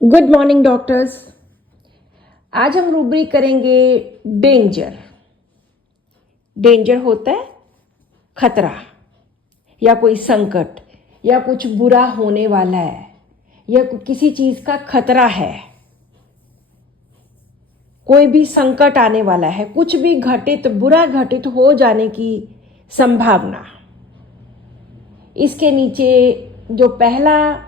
Good morning doctors. आज हम rubric करेंगे डेंजर। डेंजर होता है खतरा या कोई संकट या कुछ बुरा होने वाला है या किसी चीज़ का खतरा है, कोई भी संकट आने वाला है, कुछ भी बुरा घटित हो जाने की संभावना। इसके नीचे जो पहला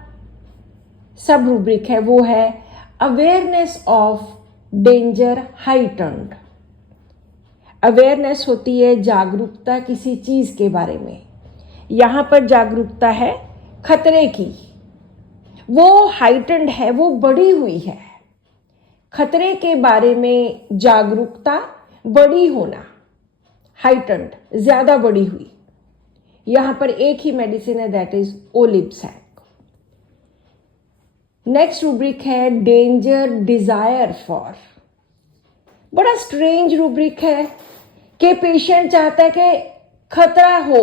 सब रूब्रिक है वो है अवेयरनेस ऑफ डेंजर हाइटन्ड। अवेयरनेस होती है जागरूकता किसी चीज़ के बारे में। यहाँ पर जागरूकता है खतरे की, वो हाइटन्ड है, वो बढ़ी हुई है। खतरे के बारे में जागरूकता, बड़ी होना, हाइटन्ड, ज़्यादा बढ़ी हुई। यहाँ पर एक ही मेडिसिन है, दैट इज ओलिप्सैक। नेक्स्ट रूब्रिक है डेंजर डिजायर फॉर। बड़ा स्ट्रेंज रूब्रिक है कि पेशेंट चाहता है कि खतरा हो,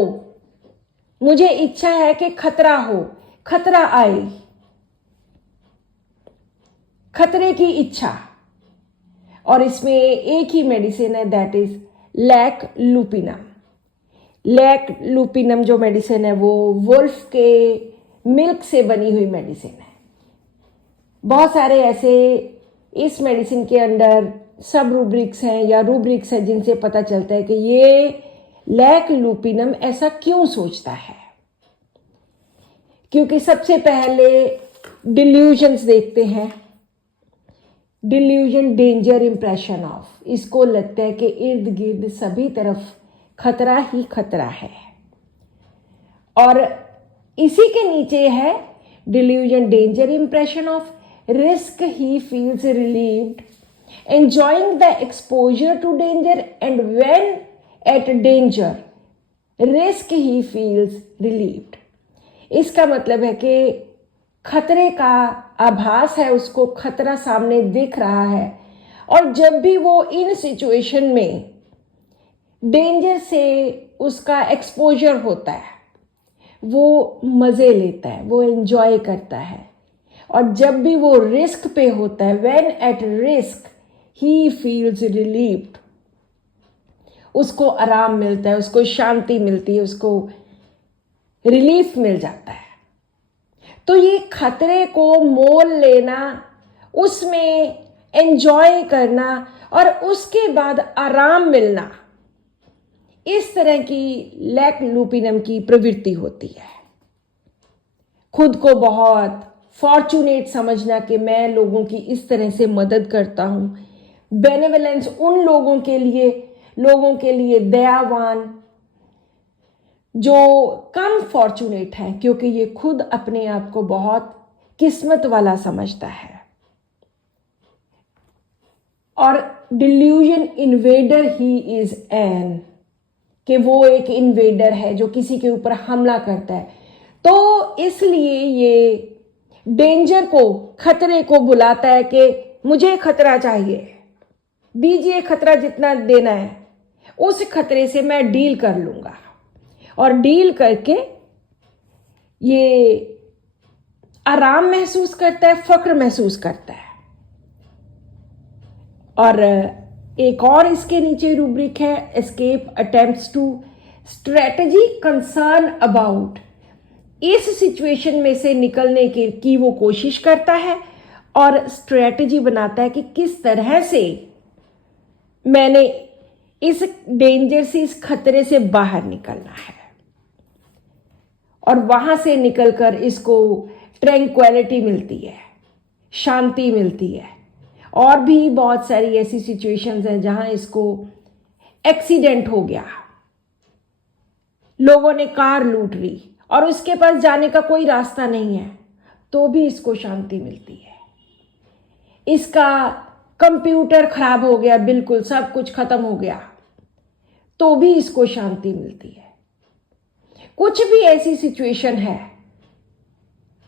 मुझे इच्छा है कि खतरा हो, खतरा आए, खतरे की इच्छा। और इसमें एक ही मेडिसिन है, दैट इज लैक लुपिनम। लैक लुपिनम जो मेडिसिन है वो वुल्फ के मिल्क से बनी हुई मेडिसिन है। बहुत सारे ऐसे इस मेडिसिन के अंदर सब रूब्रिक्स हैं या रूब्रिक्स हैं जिनसे पता चलता है कि ये लैक लुपिनम ऐसा क्यों सोचता है। क्योंकि सबसे पहले डिल्यूजन्स देखते हैं। डिल्यूजन डेंजर इंप्रेशन ऑफ, इसको लगता है कि इर्द गिर्द सभी तरफ खतरा ही खतरा है। और इसी के नीचे है delusion danger impression of risk, he feels relieved, enjoying the exposure to danger, and when at danger, risk, he feels relieved. इसका मतलब है कि खतरे का आभास है, उसको खतरा सामने दिख रहा है, और जब भी वो इन सिचुएशन में डेंजर से उसका एक्सपोजर होता है वो मज़े लेता है, वो एंजॉय करता है। और जब भी वो रिस्क पे होता है, when at risk he feels relieved, उसको आराम मिलता है, उसको शांति मिलती है, उसको रिलीफ मिल जाता है। तो ये खतरे को मोल लेना, उसमें एंजॉय करना और उसके बाद आराम मिलना, इस तरह की लैक लुपिनम की प्रवृत्ति होती है। खुद को बहुत फॉर्चुनेट समझना कि मैं लोगों की इस तरह से मदद करता हूँ। बेनेवलेंस, उन लोगों के लिए दयावान जो कम फॉर्चुनेट हैं, क्योंकि ये खुद अपने आप को बहुत किस्मत वाला समझता है। और delusion invader he is an, कि वो एक इन्वेडर है जो किसी के ऊपर हमला करता है। तो इसलिए ये डेंजर को, खतरे को बुलाता है कि मुझे खतरा चाहिए, दीजिए खतरा जितना देना है, उस खतरे से मैं डील कर लूँगा। और डील करके ये आराम महसूस करता है, फक्र महसूस करता है। और एक और इसके नीचे रूब्रिक है escape attempts to strategy concern about. इस सिचुएशन में से निकलने की वो कोशिश करता है और स्ट्रेटजी बनाता है कि किस तरह से मैंने इस डेंजर से, इस खतरे से बाहर निकलना है। और वहां से निकलकर इसको ट्रैंक्विलिटी मिलती है, शांति मिलती है। और भी बहुत सारी ऐसी सिचुएशंस हैं जहां इसको एक्सीडेंट हो गया, लोगों ने कार लूट ली और उसके पास जाने का कोई रास्ता नहीं है, तो भी इसको शांति मिलती है। इसका कंप्यूटर खराब हो गया, बिल्कुल सब कुछ खत्म हो गया, तो भी इसको शांति मिलती है। कुछ भी ऐसी सिचुएशन है,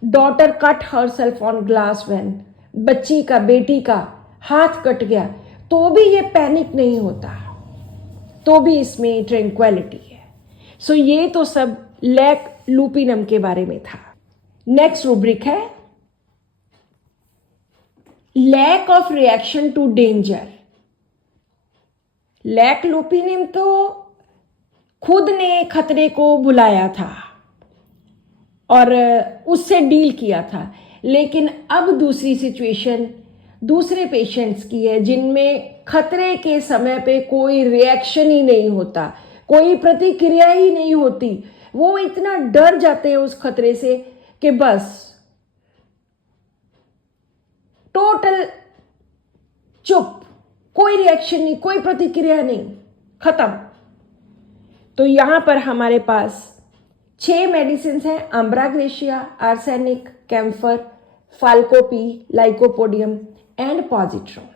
daughter cut herself on glass van, बेटी का हाथ कट गया, तो भी ये पैनिक नहीं होता, तो भी इसमें ट्रैंक्विलिटी है। सो ये तो सब लैक लुपिनम के बारे में था। नेक्स्ट रूब्रिक है lack of reaction to danger. Lack लुपिनियम तो खुद ने खतरे को बुलाया था और उससे डील किया था, लेकिन अब दूसरी सिचुएशन दूसरे पेशेंट्स की है जिनमें खतरे के समय पे कोई रिएक्शन ही नहीं होता, कोई प्रतिक्रिया ही नहीं होती। वो इतना डर जाते हैं उस खतरे से कि बस टोटल चुप, कोई रिएक्शन नहीं, कोई प्रतिक्रिया नहीं, खत्म। तो यहां पर हमारे पास 6 मेडिसिन हैं, अम्ब्राग्रेशिया, आर्सेनिक, कैम्फर, फाल्कोपी, लाइकोपोडियम एंड पॉजिट्रोन।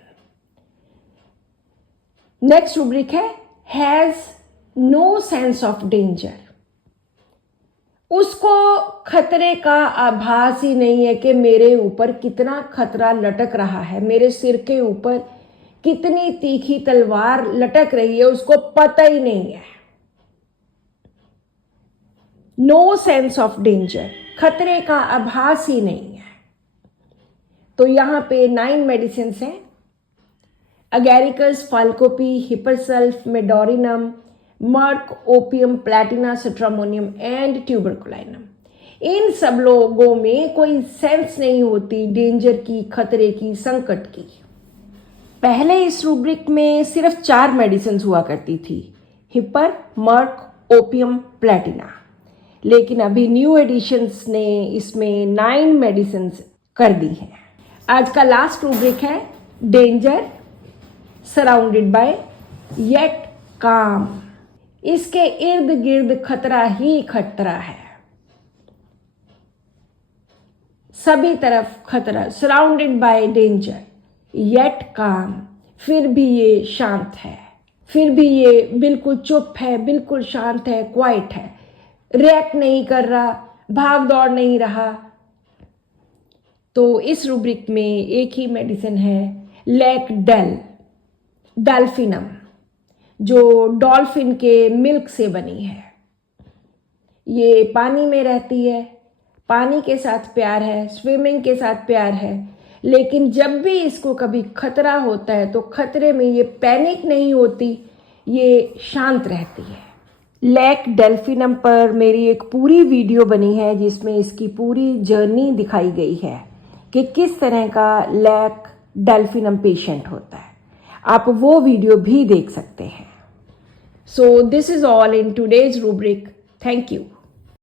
नेक्स्ट रूब्रिक है has no sense of danger. उसको खतरे का आभास ही नहीं है कि मेरे ऊपर कितना खतरा लटक रहा है, मेरे सिर के ऊपर कितनी तीखी तलवार लटक रही है, उसको पता ही नहीं है। नो सेंस ऑफ डेंजर, खतरे का आभास ही नहीं है। तो यहां पे 9 मेडिसिन हैं, अगैरिकस, फाल्कोपी, hepar sulph, medorrhinum, merc, opium, platina, stramonium and tuberculinum. इन सब लोगों में कोई सेंस नहीं होती डेंजर की, खतरे की, संकट की। पहले इस रूब्रिक में सिर्फ 4 मेडिसिन हुआ करती थी, हिपर, मर्क, ओपियम, प्लैटिना, लेकिन अभी न्यू एडिशंस ने इसमें 9 मेडिसिन कर दी हैं। आज का लास्ट रूब्रिक है डेंजर सराउंडेड बाय येट काम। इसके इर्द गिर्द खतरा ही खतरा है, सभी तरफ खतरा, सराउंडेड बाय डेंजर येट काम। फिर भी ये शांत है, फिर भी ये बिल्कुल चुप है, बिल्कुल शांत है, क्वाइट है, रिएक्ट नहीं कर रहा, भाग दौड़ नहीं रहा। तो इस रूब्रिक में एक ही मेडिसिन है लैक डेल्फिनम, जो डॉल्फिन के मिल्क से बनी है। ये पानी में रहती है, पानी के साथ प्यार है, स्विमिंग के साथ प्यार है, लेकिन जब भी इसको कभी खतरा होता है तो खतरे में ये पैनिक नहीं होती, ये शांत रहती है। लैक डेल्फिनम पर मेरी एक पूरी वीडियो बनी है जिसमें इसकी पूरी जर्नी दिखाई गई है कि किस तरह का लैक डेल्फिनम पेशेंट होता है। आप वो वीडियो भी देख सकते हैं। So this is all in today's rubric. Thank you.